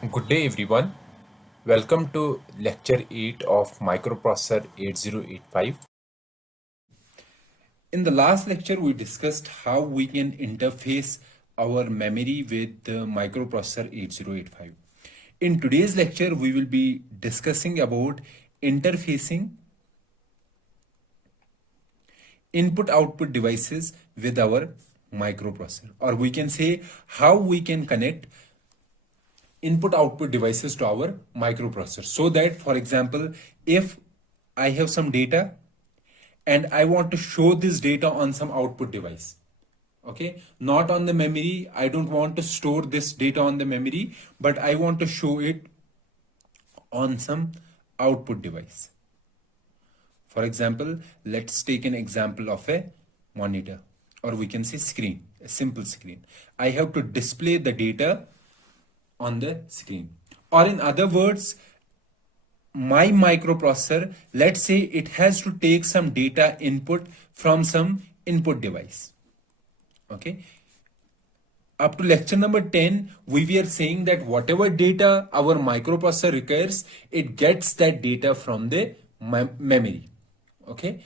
Good day everyone. Welcome to lecture 8 of Microprocessor 8085. In the last lecture, we discussed how we can interface our memory with the microprocessor 8085. In today's lecture, we will be discussing about interfacing input-output devices with our microprocessor, or we can say how we can connect input-output devices to our microprocessor. So that, for example, if I have some data and I want to show this data on some output device, okay, not on the memory. I don't want to store this data on the memory, but I want to show it on some output device. For example, let's take an example of a monitor, or we can say screen, a simple screen. I have to display the data on the screen, or in other words, my microprocessor, let's say it has to take some data input from some input device. Okay, up to lecture number 10, we were saying that whatever data our microprocessor requires, it gets that data from the memory. Okay.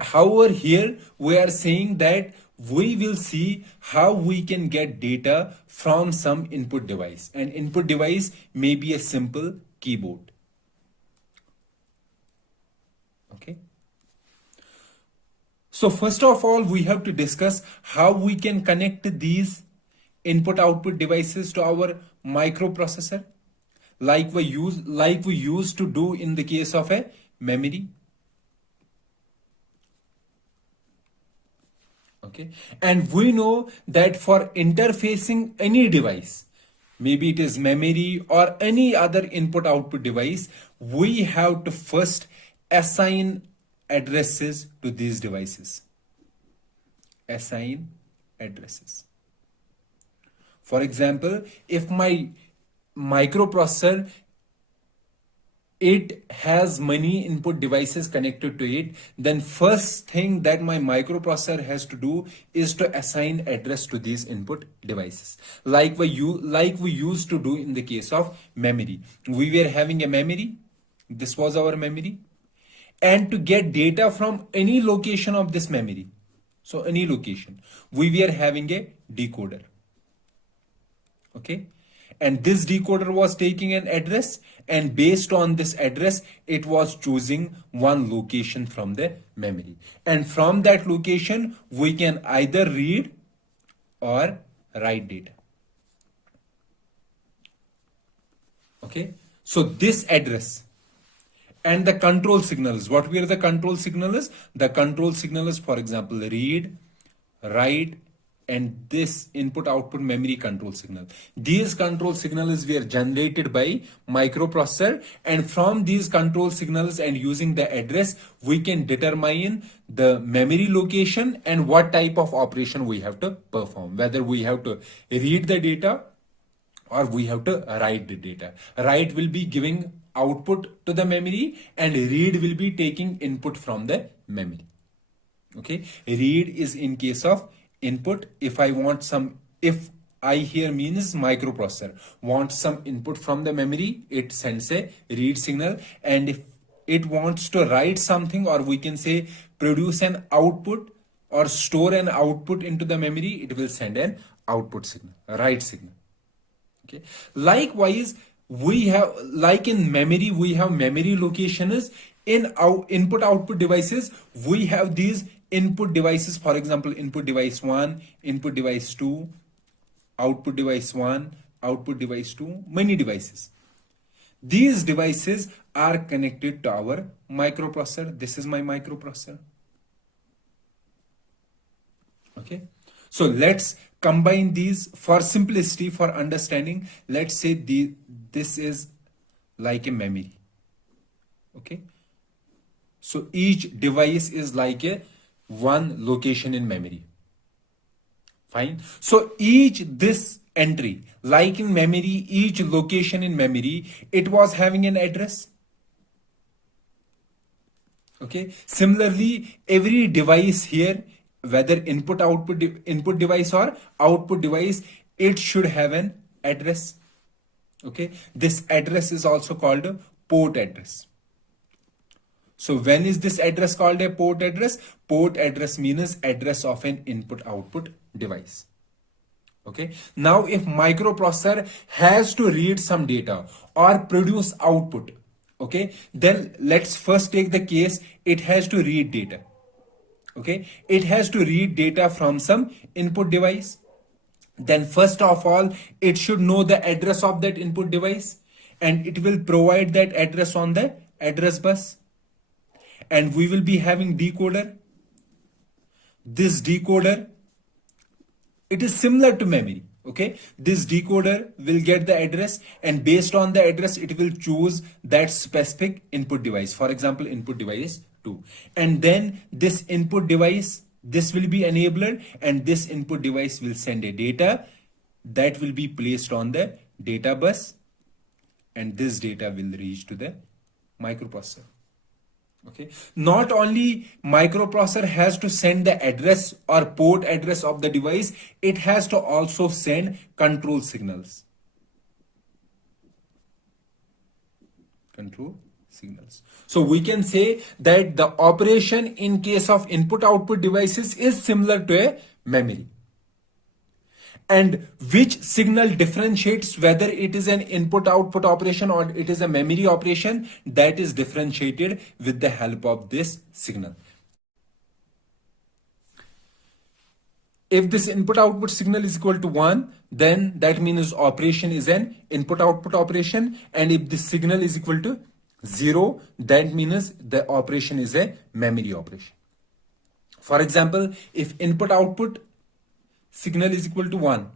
However, here we are saying that we will see how we can get data from some input device. An input device may be a simple keyboard. Okay. So first of all, we have to discuss how we can connect these input output devices to our microprocessor like we used to do in the case of a memory. Okay, and we know that for interfacing any device, maybe it is memory or any other input output device, we have to first assign addresses to these devices. Assign addresses. For example, if my microprocessor, it has many input devices connected to it, then first thing that my microprocessor has to do is to assign address to these input devices, like we used to do in the case of memory. We were having a memory. This was our memory, and to get data from any location of this memory, so any location, we were having a decoder. Okay, and this decoder was taking an address, and based on this address it was choosing one location from the memory, and from that location we can either read or write data. Okay, so this address and the control signals, what were the control signals? The control signals, for example, read, write, and this input output memory control signal. These control signals were generated by microprocessor, and from these control signals and using the address, we can determine the memory location and what type of operation we have to perform, whether we have to read the data or we have to write the data. Write will be giving output to the memory, and read will be taking input from the memory. Okay, read is in case of input. If I want some, if I here means microprocessor wants some input from the memory, it sends a read signal, and if it wants to write something, or we can say produce an output or store an output into the memory, it will send an output signal, write signal. Okay, likewise, we have, like in memory, we have memory locations. In our input output devices, we have these input devices. For example, input device 1, input device 2, output device 1, output device 2, many devices. These devices are connected to our microprocessor. This is my microprocessor. Okay, so let's combine these for simplicity, for understanding. Let's say this is like a memory. Okay, so each device is like a one location in memory. Fine. So each this entry, like in memory, each location in memory, it was having an address. Okay, similarly, every device here, whether input device or output device, it should have an address. Okay, this address is also called a port address. So when is this address called a port address? Port address means address of an input output device. Okay, now if microprocessor has to read some data or produce output, okay, then let's first take the case it has to read data. Okay, it has to read data from some input device. Then first of all, it should know the address of that input device, and it will provide that address on the address bus. And we will be having decoder. This decoder, it is similar to memory. Okay, this decoder will get the address, and based on the address it will choose that specific input device, for example input device 2. And then this input device, this will be enabled, and this input device will send a data that will be placed on the data bus, and this data will reach to the microprocessor. Okay, not only microprocessor has to send the address or port address of the device, it has to also send control signals. Control signals. So we can say that the operation in case of input output devices is similar to a memory. And which signal differentiates whether it is an input output operation or it is a memory operation, that is differentiated with the help of this signal. If this input output signal is equal to 1, then that means operation is an input output operation. And if this signal is equal to 0, that means the operation is a memory operation. For example, if input output signal is equal to 1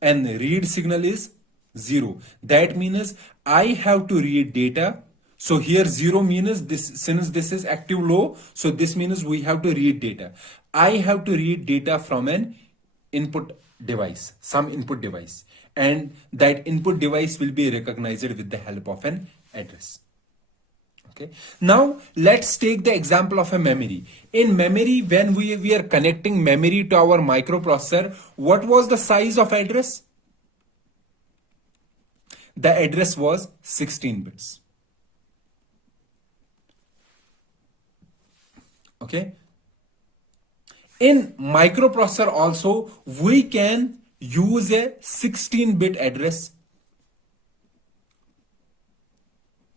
and read signal is 0, that means I have to read data. So here 0 means this, since this is active low, so this means we have to read data. I have to read data from an input device, some input device, and that input device will be recognized with the help of an address. Okay. Now let's take the example of a memory. In memory, when we are connecting memory to our microprocessor, what was the size of address? The address was 16 bits. Okay. In microprocessor also, we can use a 16-bit address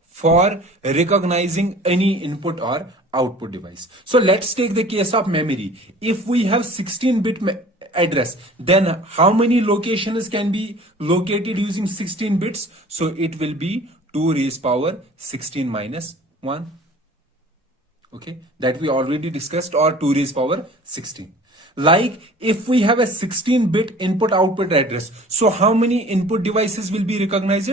for recognizing any input or output device. So let's take the case of memory. If we have 16-bit address, then how many locations can be located using 16 bits? So it will be 2 raised power 16 minus 1. Okay, that we already discussed, or 2 raised power 16. Like if we have a 16-bit input output address, so how many input devices will be recognized?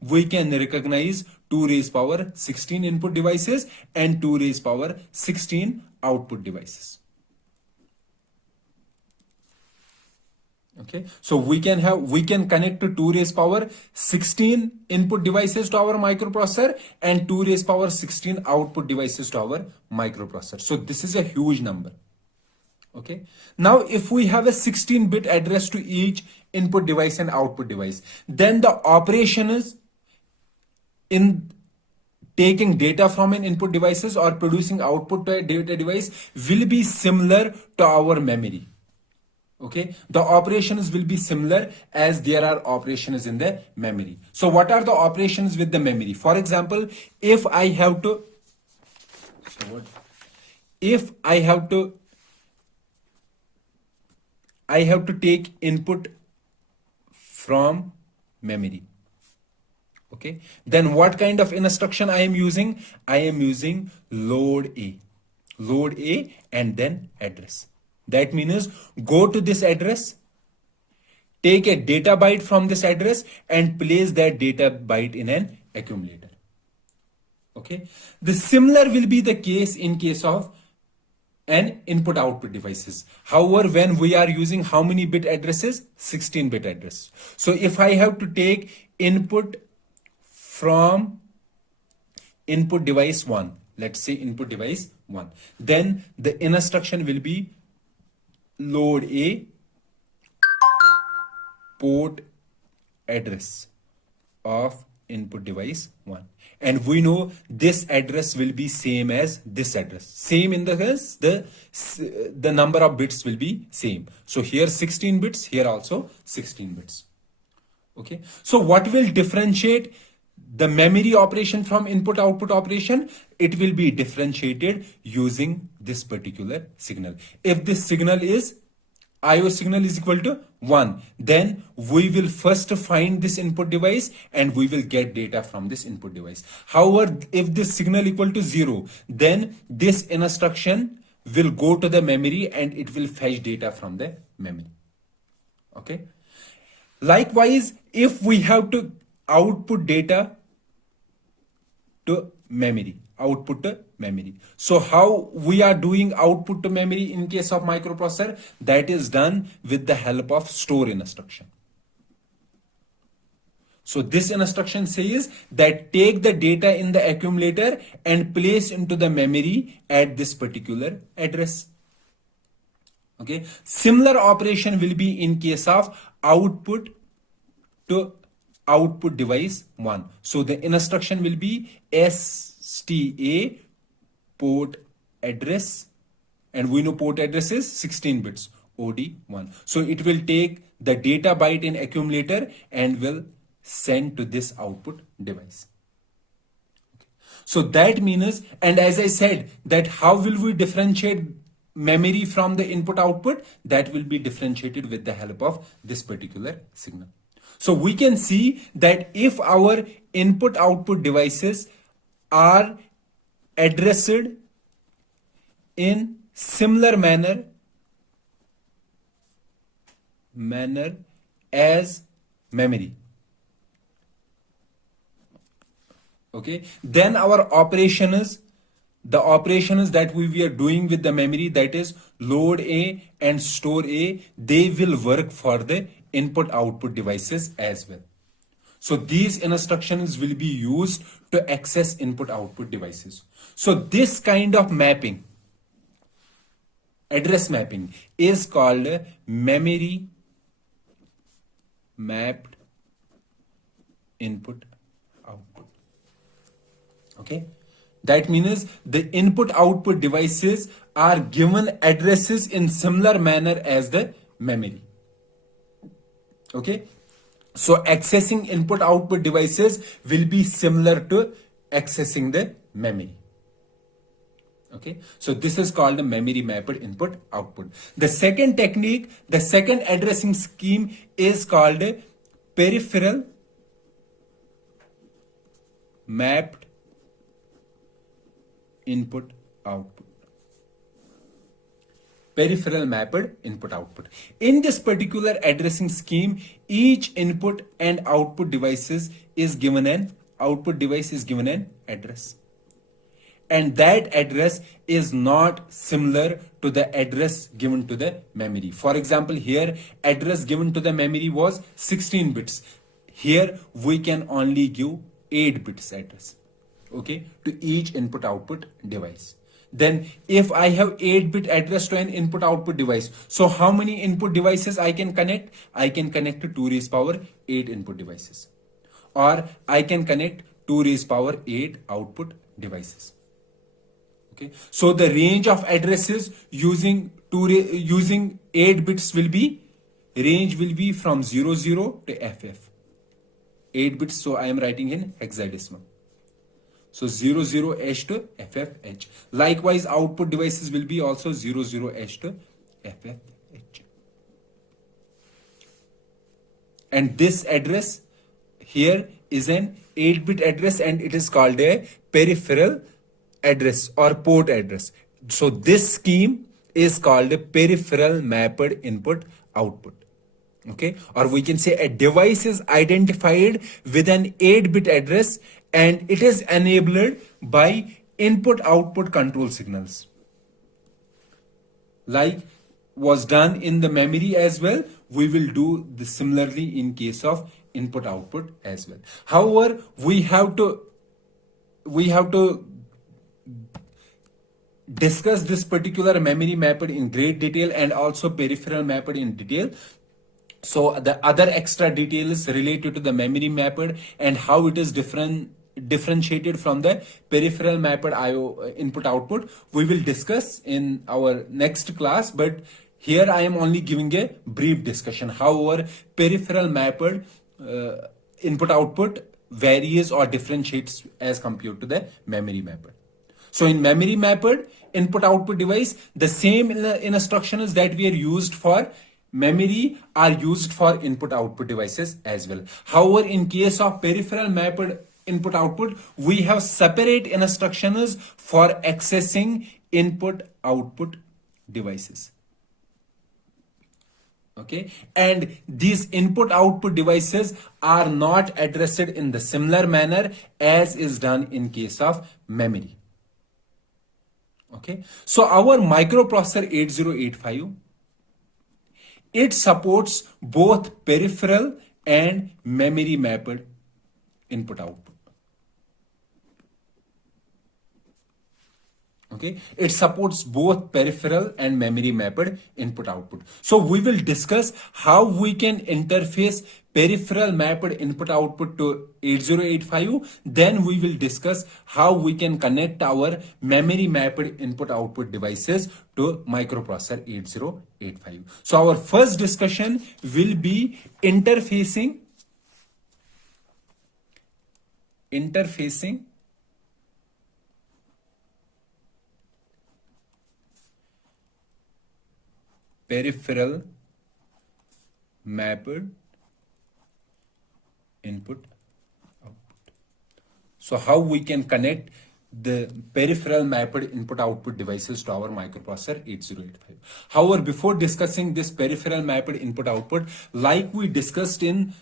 We can recognize 2 raised power 16 input devices and 2 raised power 16 output devices. Okay, so we can connect to 2 raised power 16 input devices to our microprocessor and 2 raised power 16 output devices to our microprocessor. So this is a huge number. Okay, now if we have a 16-bit address to each input device and output device, then the operation is in taking data from an input devices or producing output to a data device will be similar to our memory. Okay, the operations will be similar as there are operations in the memory. So what are the operations with the memory? For example, if I have to take input from memory. Okay, then what kind of instruction I am using? I am using load A and then address. That means go to this address, take a data byte from this address and place that data byte in an accumulator. Okay, the similar will be the case in case of an input output devices. However, when we are using how many bit addresses? 16-bit address. So if I have to take input from input device 1, let's say input device 1, then the instruction will be load A port address. of input device 1, and we know this address will be same as this address, same in the sense the number of bits will be same. So here 16 bits, here also 16 bits. Okay, so what will differentiate the memory operation from input output operation? It will be differentiated using this particular signal. If this signal is IO signal is equal to 1, then we will first find this input device and we will get data from this input device. However, if this signal equal to 0, then this instruction will go to the memory and it will fetch data from the memory. Okay. Likewise, if we have to output data to memory, so how we are doing output to memory in case of microprocessor? That is done with the help of store instruction. So this instruction says that take the data in the accumulator and place into the memory at this particular address. Okay, similar operation will be in case of output to output device 1. So the instruction will be STA port address, and we know port address is 16 bits, OD1. So it will take the data byte in accumulator and will send to this output device. Okay. So that means, and as I said, that how will we differentiate memory from the input output? That will be differentiated with the help of this particular signal. So we can see that if our input output devices are addressed in similar manner as memory, okay, then our operations, the operations that we are doing with the memory, that is load A and store A, they will work for the input output devices as well. So these instructions will be used to access input output devices. So this kind of mapping, address mapping, is called memory mapped input output. Okay, that means the input output devices are given addresses in similar manner as the memory. Okay, so accessing input output devices will be similar to accessing the memory. Okay, so this is called a memory mapped input output. The second technique, the second addressing scheme is called peripheral mapped input output. Peripheral mapped input output. In this particular addressing scheme, each input and output devices is given an output device is given an address, and that address is not similar to the address given to the memory. For example, here address given to the memory was 16 bits. Here we can only give 8 bits address, okay, to each input output device. Then if I have 8-bit address to an input output device, so how many input devices I can connect? I can connect to 2 raised power 8 input devices, or I can connect 2 raised power 8 output devices. Okay, so the range of addresses using 8 bits will be, range will be from 00 to FF. 8 bits, so I am writing in hexadecimal. So 00H to FFH. Likewise, output devices will be also 00H to FFH. And this address here is an 8-bit address, and it is called a peripheral address or port address. So this scheme is called a peripheral mapped input output. Okay, or we can say a device is identified with an 8-bit address and it is enabled by input output control signals, like was done in the memory as well. We will do this similarly in case of input output as well. However, we have to discuss this particular memory mapped in great detail and also peripheral mapped in detail. So the other extra details related to the memory mapped and how it is differentiated from the peripheral mapped IO input output we will discuss in our next class, but here I am only giving a brief discussion how our peripheral mapped input output varies or differentiates as compared to the memory mapped. So in memory mapped input output device, the same instructions that we are used for memory are used for input output devices as well. However, in case of peripheral mapped input output, we have separate instructions for accessing input output devices. Okay, and these input output devices are not addressed in the similar manner as is done in case of memory. Okay, so our microprocessor 8085, it supports both peripheral and memory mapped input output. Okay, it supports both peripheral and memory mapped input output. So we will discuss how we can interface peripheral mapped input output to 8085. Then we will discuss how we can connect our memory mapped input output devices to microprocessor 8085. So our first discussion will be interfacing peripheral mapped input output. So how we can connect the peripheral mapped input output devices to our microprocessor 8085. However, before discussing this peripheral mapped input output, like we discussed in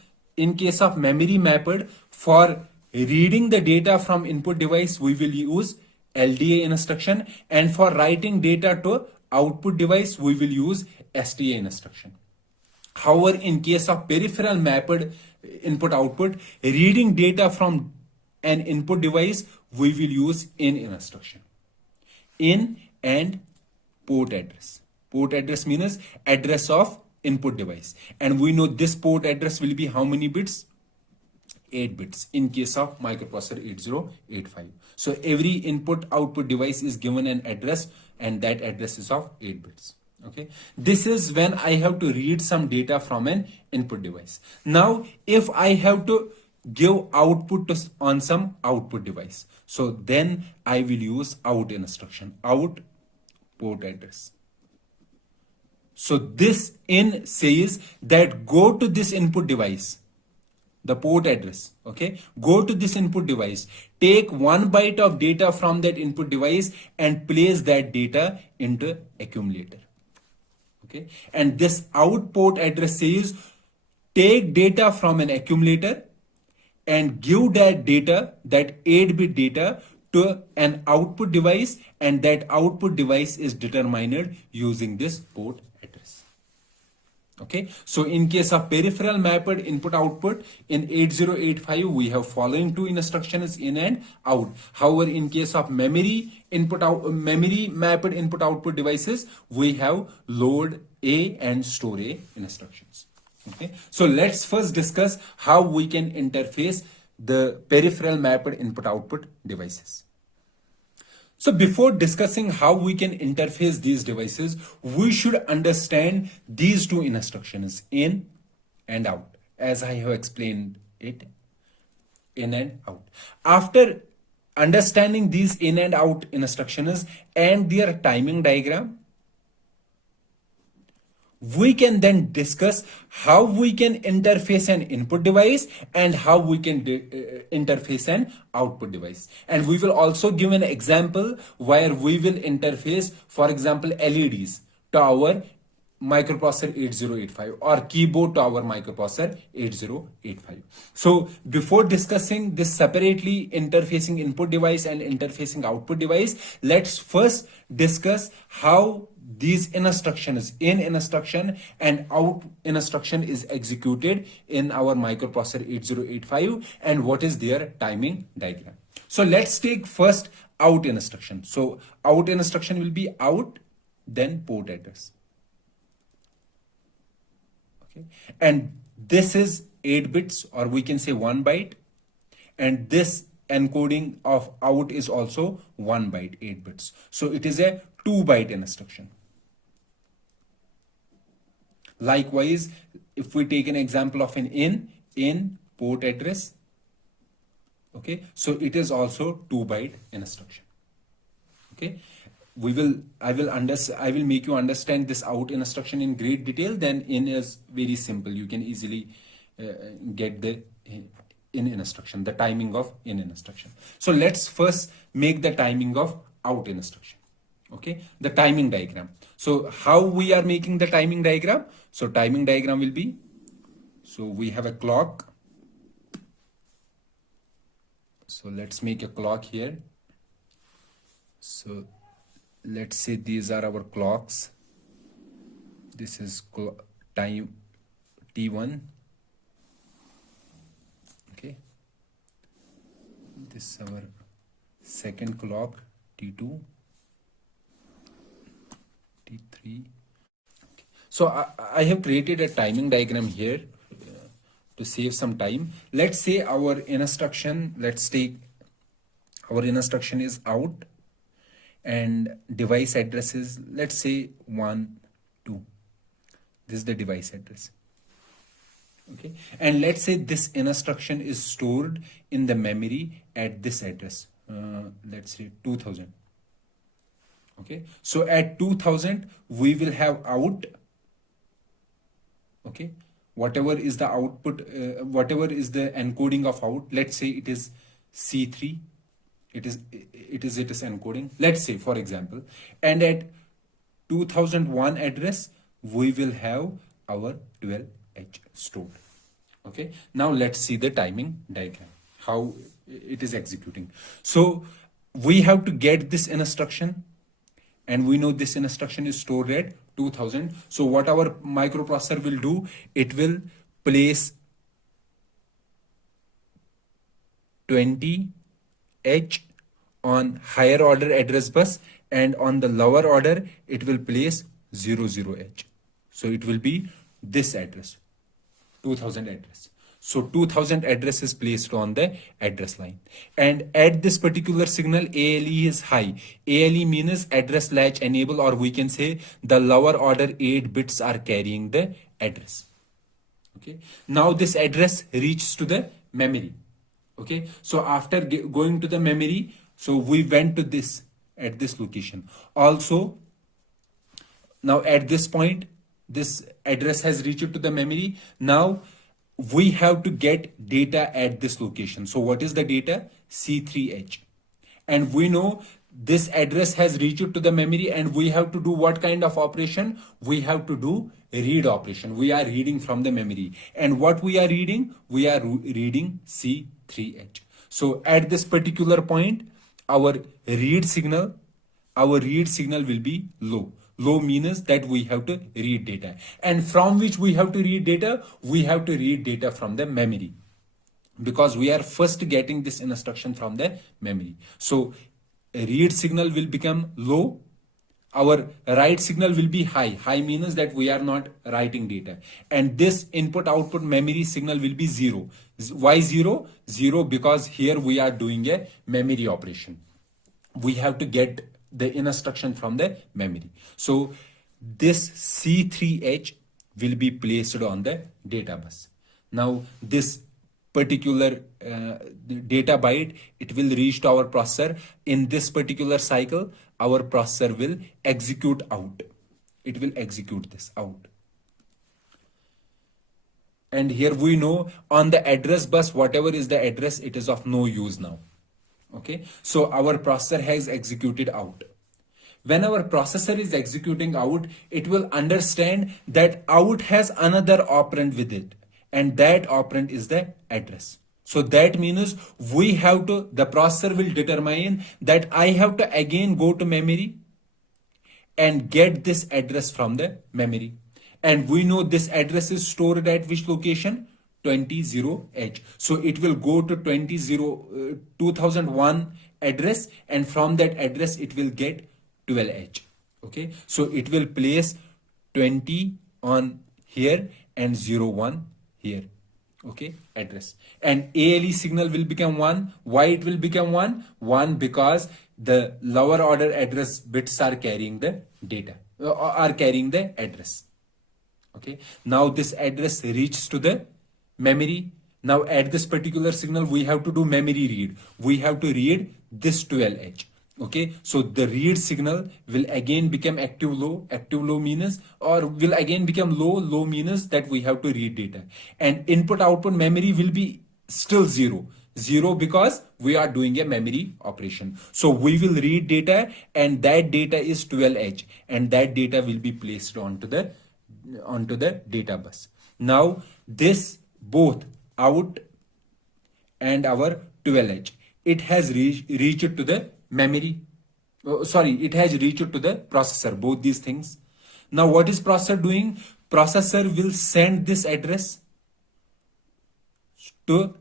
case of memory mapped, for reading the data from input device, we will use LDA instruction, and for writing data to output device, we will use STA instruction. However, in case of peripheral mapped input output, reading data from an input device, we will use in instruction. In and port address. Port address means address of input device. And we know this port address will be how many bits? 8 bits in case of microprocessor 8085. So every input output device is given an address, and that address is of 8 bits. Okay, this is when I have to read some data from an input device. Now if I have to give output on some output device, so then I will use out instruction, out port address. So this in says that go to this input device, the port address. Okay, go to this input device, take 1 byte of data from that input device and place that data into accumulator. Okay, and this out port address says take data from an accumulator and give that data, that 8-bit data, to an output device, and that output device is determined using this port address. Okay, so in case of peripheral mapped input output in 8085, we have following two instructions, in and out. However, in case of memory mapped input output devices, we have load A and store A instructions. Okay, so let's first discuss how we can interface the peripheral mapped input output devices. So before discussing how we can interface these devices, we should understand these two instructions, in and out, as I have explained it, in and out. After understanding these in and out instructions and their timing diagram, we can then discuss how we can interface an input device and how we can interface an output device. And we will also give an example where we will interface, for example, LEDs to our microprocessor 8085 or keyboard to our microprocessor 8085. So before discussing this separately, interfacing input device and interfacing output device, let's first discuss how these instructions, in instruction and out instruction, is executed in our microprocessor 8085 and what is their timing diagram. So let's take first out instruction. So out instruction will be out, then port address. Okay, and this is 8 bits, or we can say 1 byte, and this encoding of out is also 1 byte, 8 bits. So it is a 2 byte instruction. Likewise, if we take an example of an in port address, okay, so it is also 2 byte instruction. Okay, I will make you understand this out instruction in great detail. Then in is very simple, you can easily get the in instruction, the timing of in instruction. So let's first make the timing of out instruction. Okay, the timing diagram. So how we are making the timing diagram? So timing diagram will be, so we have a clock. So let's make a clock here. So let's say these are our clocks. This is time T1. Okay, this is our second clock T2, T3. Okay. So I have created a timing diagram here to save some time. Let's say our instruction, let's take our instruction is out, and device address is, let's say 1 2. This is the device address. Okay, and let's say this instruction is stored in the memory at this address, let's say 2000. Okay, so at 2000 we will have out. Okay, whatever is the output, whatever is the encoding of out, let's say it is C3, it is encoding, let's say, for example, and at 2001 address we will have our 12H stored. Okay, now let's see the timing diagram, how it is executing. So we have to get this instruction, and we know this instruction is stored at 2000. So what our microprocessor will do, it will place 20H on higher order address bus, and on the lower order it will place 00H. So it will be this address, 2000 address. So 2000 address is placed on the address line, and at this particular signal ALE is high. ALE means address latch enable, or we can say the lower order 8 bits are carrying the address. Okay, now this address reaches to the memory. Okay, so after going to the memory, so we went to this at this location also. Now at this point this address has reached to the memory. Now we have to get data at this location. So what is the data? C3H. And we know this address has reached to the memory, and we have to do what kind of operation? We have to do read operation. We are reading from the memory, and what we are reading? We are reading C3H. So at this particular point, our read signal will be low. Low means that we have to read data, and from which we have to read data? We have to read data from the memory, because we are first getting this instruction from the memory. So read signal will become low, our write signal will be high. High means that we are not writing data, and this input output memory signal will be 0. Why 0? 0 because here we are doing a memory operation. We have to get the instruction from the memory. So this C3H will be placed on the data bus. Now this particular data byte, it will reach to our processor. In this particular cycle, our processor will execute out. It will execute this out. And here we know on the address bus, whatever is the address, it is of no use now. Okay, so our processor has executed out. When our processor is executing out, it will understand that out has another operand with it, and that operand is the address. So that means the processor will determine that I have to again go to memory and get this address from the memory. And we know this address is stored at which location? 20H. So it will go to 2001 address, and from that address it will get 12H. Okay, so it will place 20 on here, and 0 1 here. Okay, address. And ALE signal will become 1. Why it will become 1? 1 because the lower order address bits are carrying the data, are carrying the address. Okay, now this address reaches to the memory. Now at this particular signal we have to do memory read. We have to read this 12H. Okay, so the read signal will again become active low. Active low means, or will again become low. Low means that we have to read data, and input output memory will be still 0. 0 because we are doing a memory operation. So we will read data, and that data is 12H, and that data will be placed onto the data bus. Now this both out and our 12H, it has reached to the memory. It has reached to the processor, both these things. Now what is processor doing? Processor will send this address to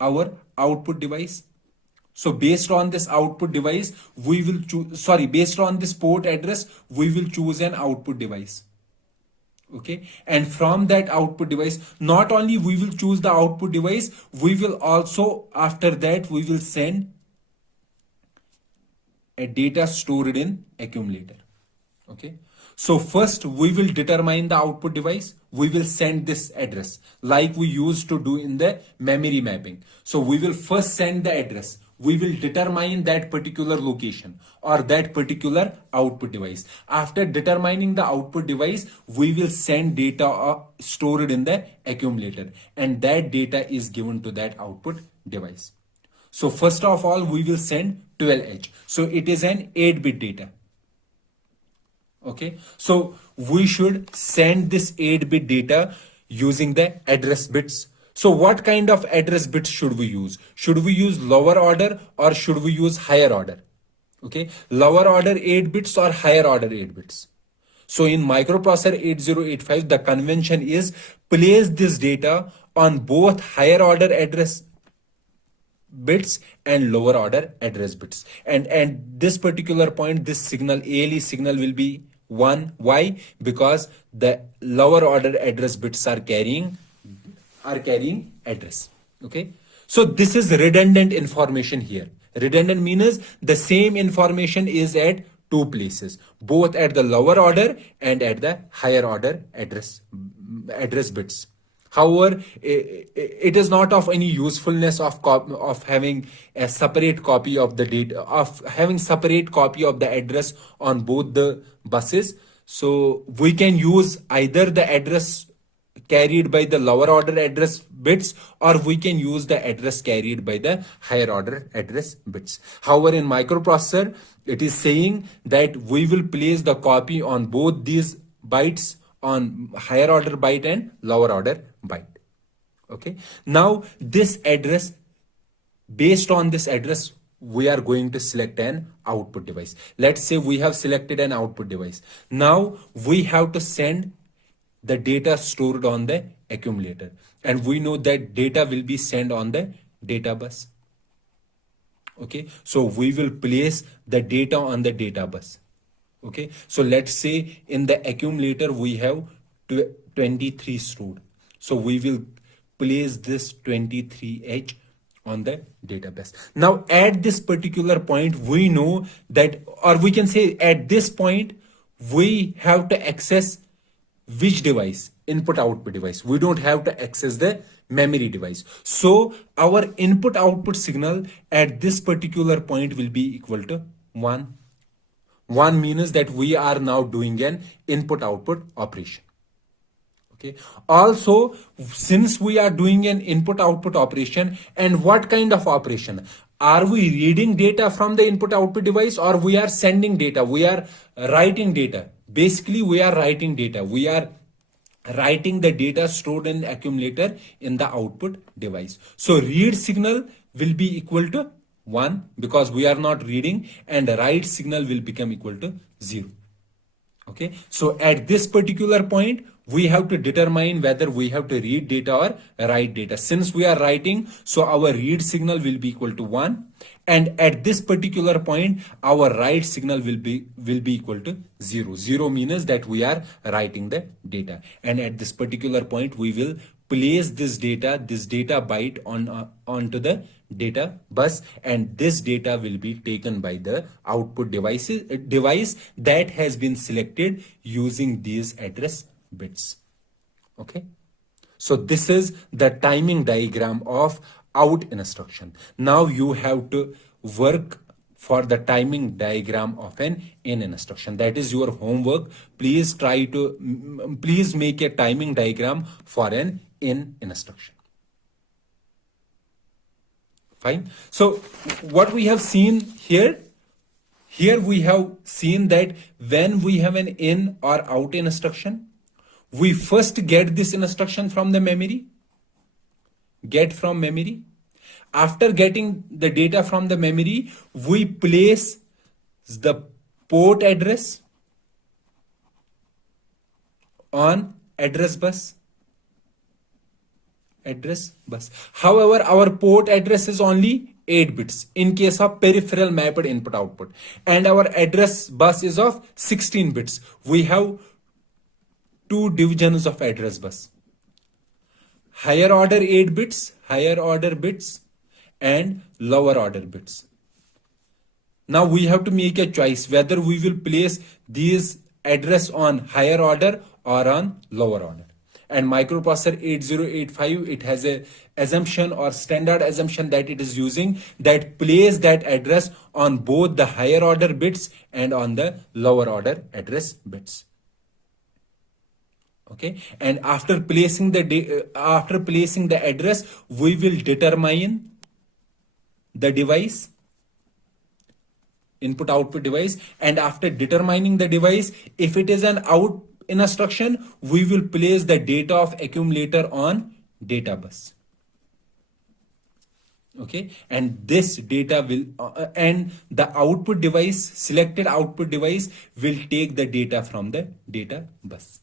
our output device. So based on this output device, we will choose, based on this port address, we will choose an output device. Okay, and from that output device, not only we will choose the output device, we will also, after that, we will send a data stored in accumulator. Okay, so first we will determine the output device. We will send this address like we used to do in the memory mapping. So we will first send the address. We will determine that particular location or that particular output device. After determining the output device, we will send data stored in the accumulator, and that data is given to that output device. So first of all, we will send 12H. So it is an 8-bit data. Okay, so we should send this 8-bit data using the address bits. So what kind of address bits should we use? Should we use lower order or should we use higher order? Okay, lower order 8 bits or higher order 8 bits. So in microprocessor 8085, the convention is place this data on both higher order address bits and lower order address bits. And at this particular point, this signal, ALE signal, will be 1. Why? Because the lower order address bits are carrying address. Okay, so this is redundant information here. Redundant means the same information is at two places, both at the lower order and at the higher order address bits. However, it is not of any usefulness of having a separate copy of the data, of having separate copy of the address on both the buses. So we can use either the address carried by the lower order address bits, or we can use the address carried by the higher order address bits. However, in microprocessor, it is saying that we will place the copy on both these bytes, on higher order byte and lower order byte. Okay, now this address, based on this address, we are going to select an output device. Let's say we have selected an output device. Now we have to send the data stored on the accumulator, and we know that data will be sent on the data bus. Okay, so we will place the data on the data bus. Okay, so let's say in the accumulator we have 23 stored, so we will place this 23H on the database. Now at this particular point, we know that, or we can say at this point, we have to access which device? Input output device. We don't have to access the memory device. So our input output signal at this particular point will be equal to 1. 1 means that we are now doing an input output operation. Okay, also, since we are doing an input output operation, and what kind of operation? Are we reading data from the input output device, or we are sending data? We are writing data. Basically, we are writing data. We are writing the data stored in the accumulator in the output device. So read signal will be equal to 1 because we are not reading, and write signal will become equal to 0. Okay, so at this particular point, we have to determine whether we have to read data or write data. Since we are writing, so our read signal will be equal to 1. And at this particular point, our write signal will be equal to 0. 0 means that we are writing the data. And at this particular point, we will place this data byte onto the data bus, and this data will be taken by the output device that has been selected using these address bits. Okay, so this is the timing diagram of out instruction. Now you have to work for the timing diagram of an in instruction. That is your homework. Please please make a timing diagram for an in instruction. Fine. So what we have seen here we have seen that when we have an in or out instruction, we first get this instruction from the memory, get from memory. After getting the data from the memory, we place the port address on address bus. However, our port address is only 8 bits in case of peripheral mapped input output, and our address bus is of 16 bits. We have two divisions of address bus: higher order 8 bits, higher order bits, and lower order bits. Now we have to make a choice whether we will place these address on higher order or on lower order. And microprocessor 8085, it has a assumption or standard assumption that it is using, that place that address on both the higher order bits and on the lower order address bits. Okay, and after placing the address, we will determine the device, input output device, and after determining the device, if it is an out instruction, we will place the data of accumulator on data bus. Okay, and this data will and the output device, selected output device, will take the data from the data bus.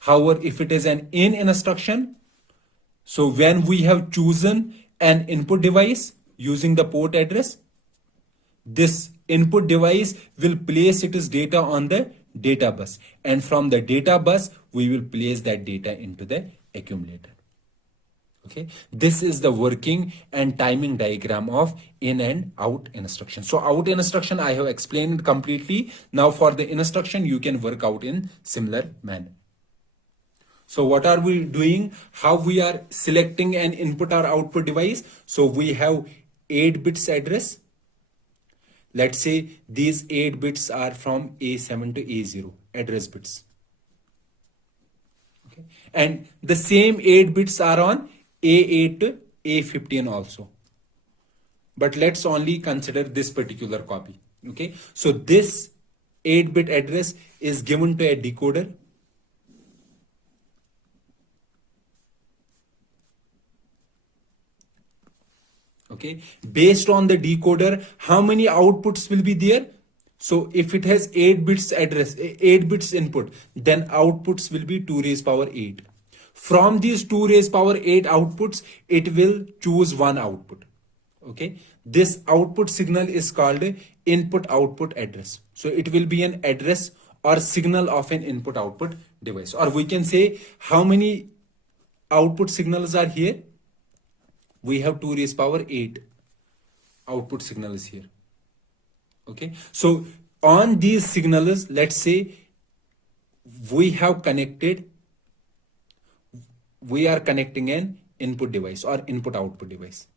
However, if it is an in instruction, so when we have chosen an input device using the port address, this input device will place its data on the data bus, and from the data bus we will place that data into the accumulator. Okay, this is the working and timing diagram of in and out instruction. So out instruction I have explained completely. Now for the instruction, you can work out in similar manner. So what are we doing? How we are selecting an input or output device? So we have 8 bits address. Let's say these 8 bits are from A7 to A0 address bits. Okay. And the same 8 bits are on A8 to A15 also. But let's only consider this particular copy. Okay. So this 8-bit address is given to a decoder. Okay, based on the decoder, how many outputs will be there? So if it has 8 bits address, 8 bits input, then outputs will be 2 raised power 8. From these 2 raised power 8 outputs, it will choose one output. Okay, this output signal is called input output address. So it will be an address or signal of an input output device. Or we can say how many output signals are here? We have 2 raised power 8 output signals here. Okay, so on these signals, let's say we are connecting an input device or input output device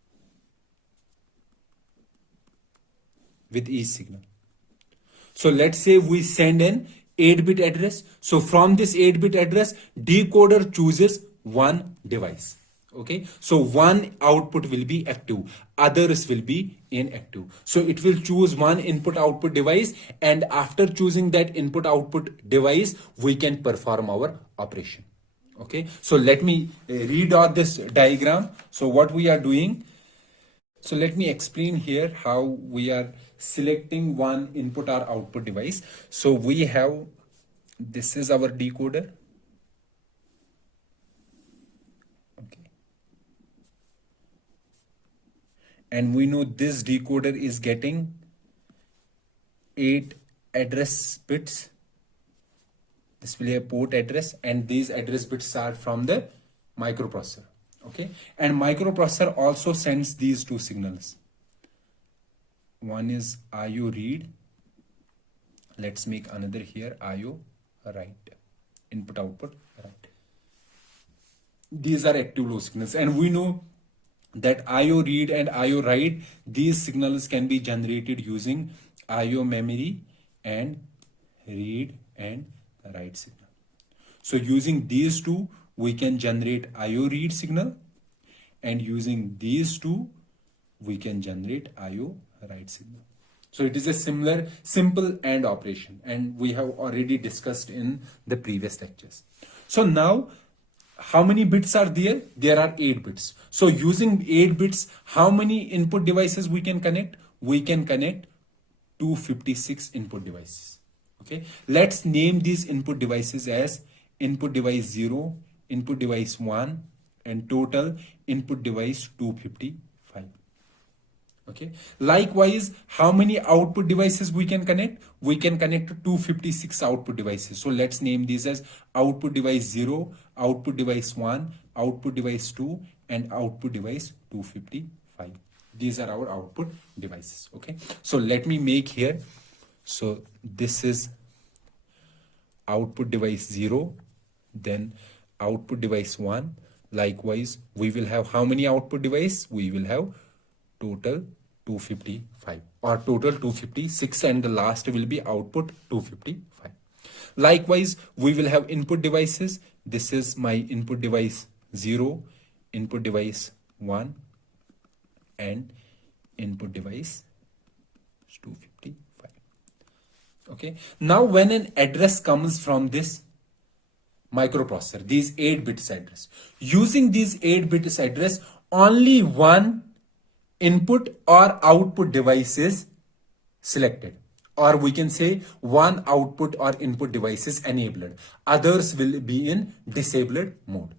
with each signal. So let's say we send an 8-bit address. So from this 8-bit address, decoder chooses one device. Okay, so one output will be active, others will be inactive. So it will choose one input output device, and after choosing that input output device, we can perform our operation. Okay, so let me read out this diagram. So what we are doing, so let me explain here how we are selecting one input or output device. So we have This is our decoder. Okay. And we know this decoder is getting 8 address bits. This will have port address, and these address bits are from the microprocessor. Okay. And microprocessor also sends these two signals. One is IO read. Let's make another here, IO write. Input output write. These are active low signals, and we know that IO read and IO write, these signals can be generated using IO memory and read and write signal. So using these two, we can generate IO read signal, and using these two, we can generate IO write signal. So it is a similar, simple AND operation, and we have already discussed in the previous lectures. So now, how many bits are there? There are 8 bits. So using 8 bits, how many input devices we can connect? We can connect 256 input devices. Okay. Let's name these input devices as input device 0, input device 1, and total input device 255. Okay. Likewise, how many output devices we can connect? We can connect 256 output devices. So let's name these as output device 0, output device 1, output device 2, and output device 255. These are our output devices. Okay. So let me make here. So this is output device 0, then output device 1. Likewise, we will have how many output device? We will have total 255 or total 256, and the last will be output 255. Likewise, we will have input devices. This is my input device 0, input device 1, and input device 255. Okay. Now when an address comes from this microprocessor, these 8 bits address, using these 8 bits address, only one input or output device is selected, or we can say one output or input device is enabled. Others will be in disabled mode.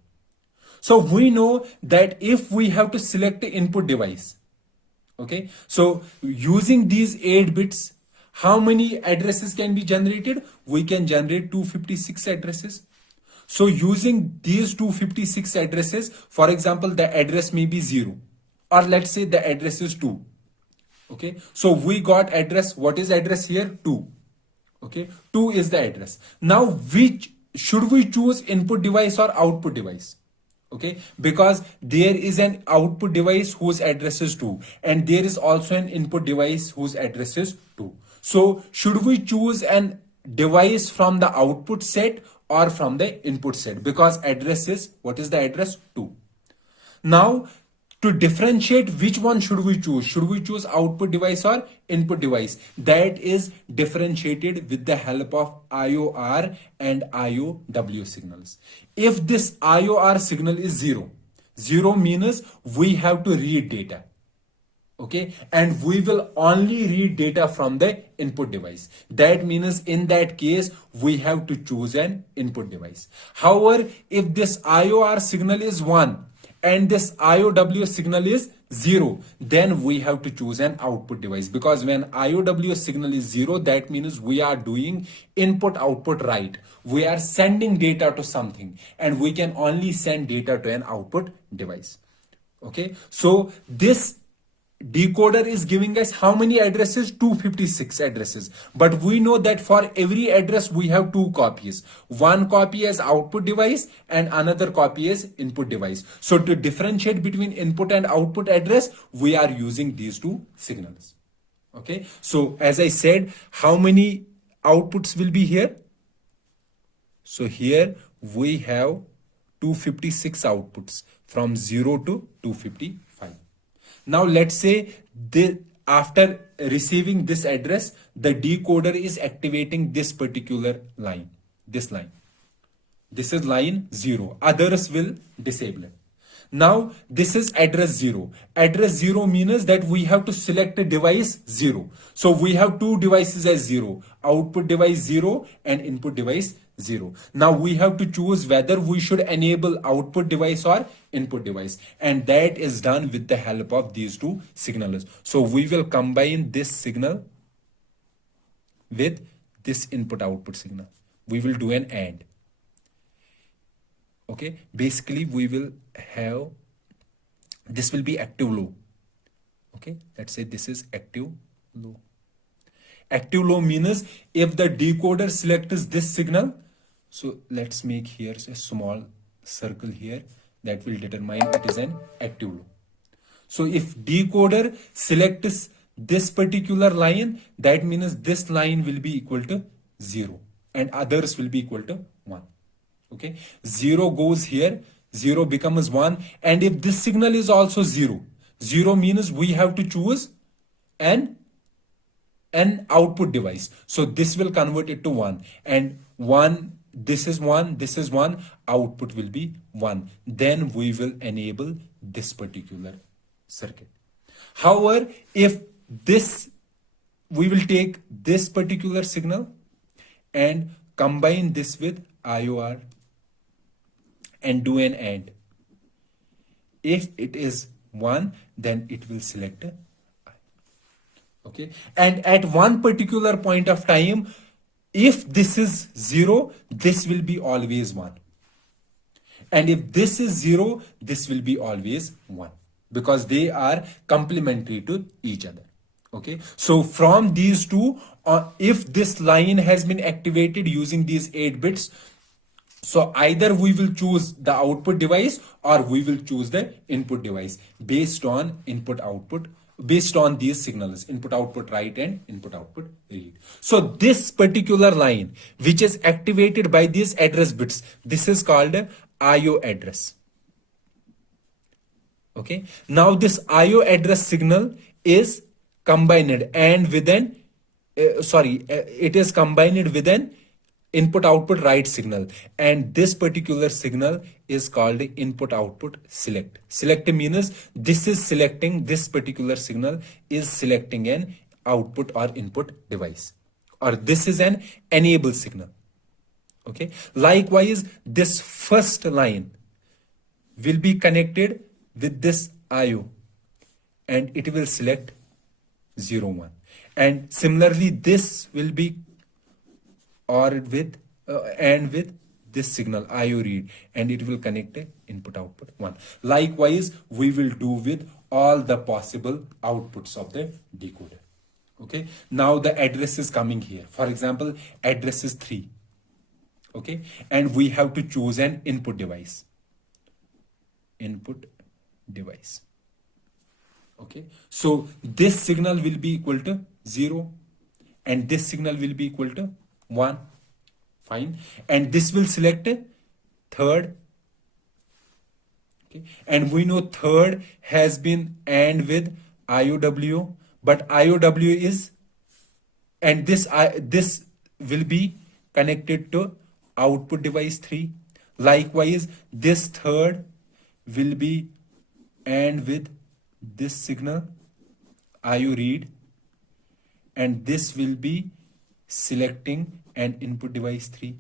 So we know that if we have to select the input device, okay, so using these 8 bits, how many addresses can be generated? We can generate 256 addresses. So using these 256 addresses, for example, the address may be 0, or let's say the address is 2. Okay, so we got address. What is address here? 2. Okay, 2 is the address. Now which should we choose, input device or output device? Okay, because there is an output device whose address is 2, and there is also an input device whose address is 2. So should we choose an device from the output set or from the input set? Because address is, what is the address? 2. Now to differentiate, which one should we choose? Should we choose output device or input device? That is differentiated with the help of IOR and IOW signals. If this IOR signal is 0, 0 means we have to read data. Okay, and we will only read data from the input device. That means in that case, we have to choose an input device. However, if this IOR signal is 1, and this IOW signal is 0, then we have to choose an output device, because when IOW signal is 0, that means we are doing input output write. We are sending data to something, and we can only send data to an output device. Okay, so this decoder is giving us how many addresses? 256 addresses. But we know that for every address we have 2 copies. One copy as output device and another copy as input device. So to differentiate between input and output address, we are using these 2 signals. Okay. So as I said, how many outputs will be here? So here we have 256 outputs from 0 to 255. Now let's say after receiving this address, the decoder is activating this particular line, this line. This is line 0. Others will disable it. Now this is address 0. Address 0 means that we have to select a device 0. So we have 2 devices as 0. Output device 0 and input device 0. Now we have to choose whether we should enable output device or input device, and that is done with the help of these two signals. So we will combine this signal with this input output signal. We will do an AND. Okay, basically we will have, this will be active low. Okay, let's say this is active low. Active low means if the decoder selects this signal, so let's make here a small circle here that will determine it is an active low. So if decoder selects this particular line, that means this line will be equal to 0 and others will be equal to 1. Okay, 0 goes here, 0 becomes 1, and if this signal is also 0, 0 means we have to choose an output device. So this will convert it to 1, and 1, this is 1, this is 1, output will be 1. Then we will enable this particular circuit. However, if this, we will take this particular signal and combine this with IOR and do an AND. If it is 1, then it will select a I. Okay, and at one particular point of time, if this is 0, this will be always 1. And if this is 0, this will be always 1, because they are complementary to each other. Okay, so from these two, if this line has been activated using these 8 bits, so either we will choose the output device or we will choose the input device based on input output, based on these signals, input output write and input output read. So this particular line which is activated by these address bits, this is called IO address. Okay, now this IO address signal is combined and with an it is combined with an input output write signal, and this particular signal is called input output select. Select means this is selecting, this particular signal is selecting an output or input device, or this is an enable signal. Okay, likewise this first line will be connected with this IO and it will select 0 1, and similarly this will be or with and with this signal IO read, and it will connect a input output 1. Likewise we will do with all the possible outputs of the decoder. Okay, now the address is coming here. For example, address is 3. Okay, and we have to choose an input device. Input device. Okay, so this signal will be equal to 0 and this signal will be equal to 1. Fine, and this will select a third. Okay, and we know third has been AND with IOW, but IOW is, and this will be connected to output device 3. Likewise this third will be AND with this signal IO read, and this will be selecting an input device 3.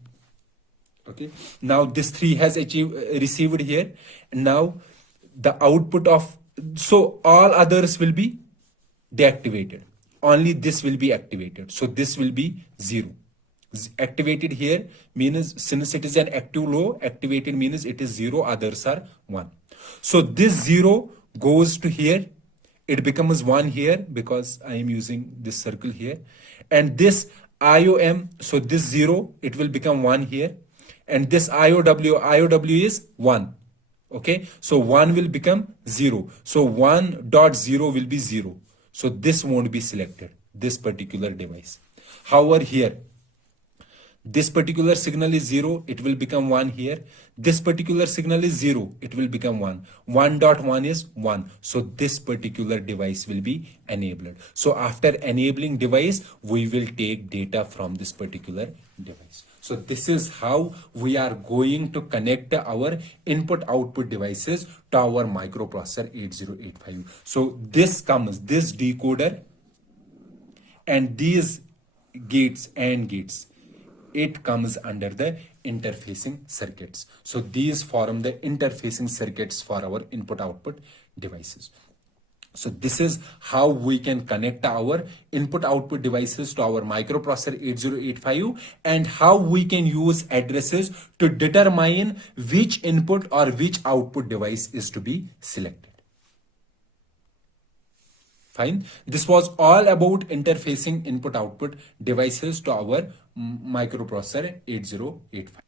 Okay, now this 3 has received here, and now the output of, so all others will be deactivated, only this will be activated, so this will be 0. Activated here means since it is an active low, activated means it is 0, others are 1. So this 0 goes to here, it becomes 1 here because I am using this circle here, and this IOM, so this 0, it will become 1 here, and this IOW is 1. Okay, so 1 will become 0, so 1.0 will be 0, so this won't be selected, this particular device. However, here this particular signal is 0, it will become 1 here. This particular signal is 0, it will become 1. 1.1 is 1. So this particular device will be enabled. So after enabling device, we will take data from this particular device. So this is how we are going to connect our input output devices to our microprocessor 8085. So this comes, this decoder and these gates and gates, it comes under the interfacing circuits. So these form the interfacing circuits for our input output devices. So this is how we can connect our input output devices to our microprocessor 8085, and how we can use addresses to determine which input or which output device is to be selected. Fine. This was all about interfacing input output devices to our microprocessor 8085.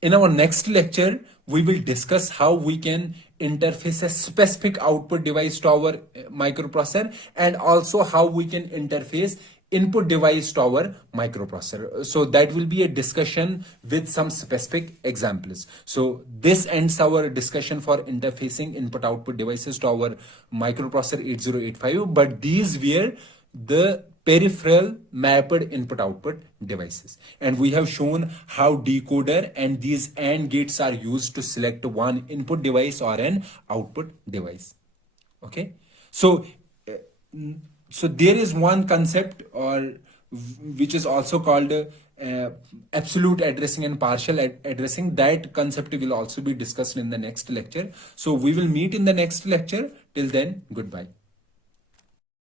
In our next lecture, we will discuss how we can interface a specific output device to our microprocessor, and also how we can interface input device to our microprocessor. So that will be a discussion with some specific examples. So this ends our discussion for interfacing input output devices to our microprocessor 8085, but these were the peripheral mapped input output devices, and we have shown how decoder and these AND gates are used to select one input device or an output device. Okay, so so there is one concept or which is also called absolute addressing and partial addressing. That concept will also be discussed in the next lecture. So we will meet in the next lecture. Till then, goodbye.